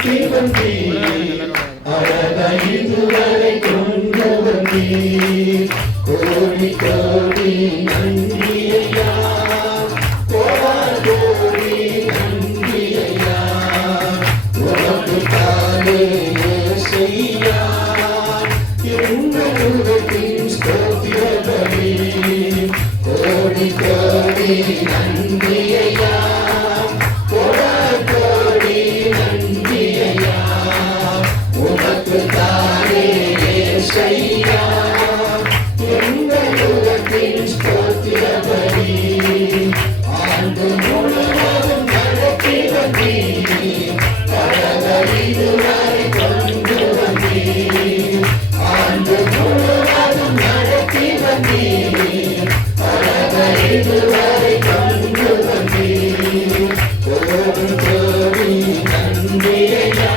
நடத்தி வந்தீர் அழகை இதுவரை கொண்டு வந்தீர் கோடி கோடி நன்றி ஐயா கோடி நன்றி ஐயா உனக்கு தானே செய்யா எங்களுக்கின் ஸ்தோத்திர பலி கோடி கோடி நன்றி ஐயா கோடி நன்றி ஐயா உனக்கு தானே செய்யா எங்களுக்கின் ஸ்தோத்திர பலி ஆண்டு முழுவதும் நடத்தி வந்தீர் அழகை இதுவரை கொண்டு வந்தீர் ஆண்டு முழுவதும் நடத்தி வந்தீர் அழகை இதுவரை கொண்டு வந்தீர் கோடி நன்றி ஐயா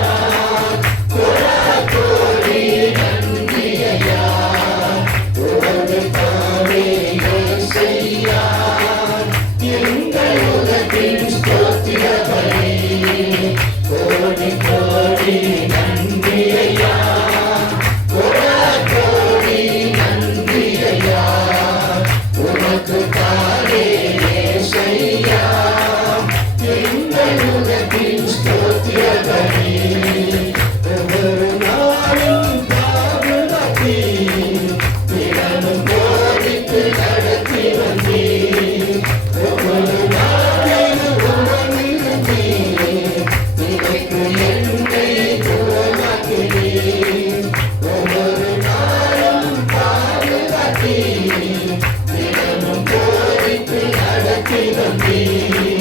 கோடி நன்றி ஐயா உனக்கு தானே செய்யா எங்களுக்கின் ஸ்தோத்திர பலி கோடி கோடி நன்றி ஐயா கோடி நன்றி ஐயா உனக்கு தானே செய்யா எங்களுக்கின் ஸ்தோத்திர பலி ஒவ்வொரு நாளும் பாதுகாத்தி தினமும் கோடித்து நடத்தி வந்தீர் ஒவ்வொரு நாளிலும் உணர்ந்தீர் நினைக்கு என்னை குணமாக்கினீர் ஒவ்வொரு நாளும் பாதுகாத்தி தினமும் கோடித்து நடத்தி வந்தீர்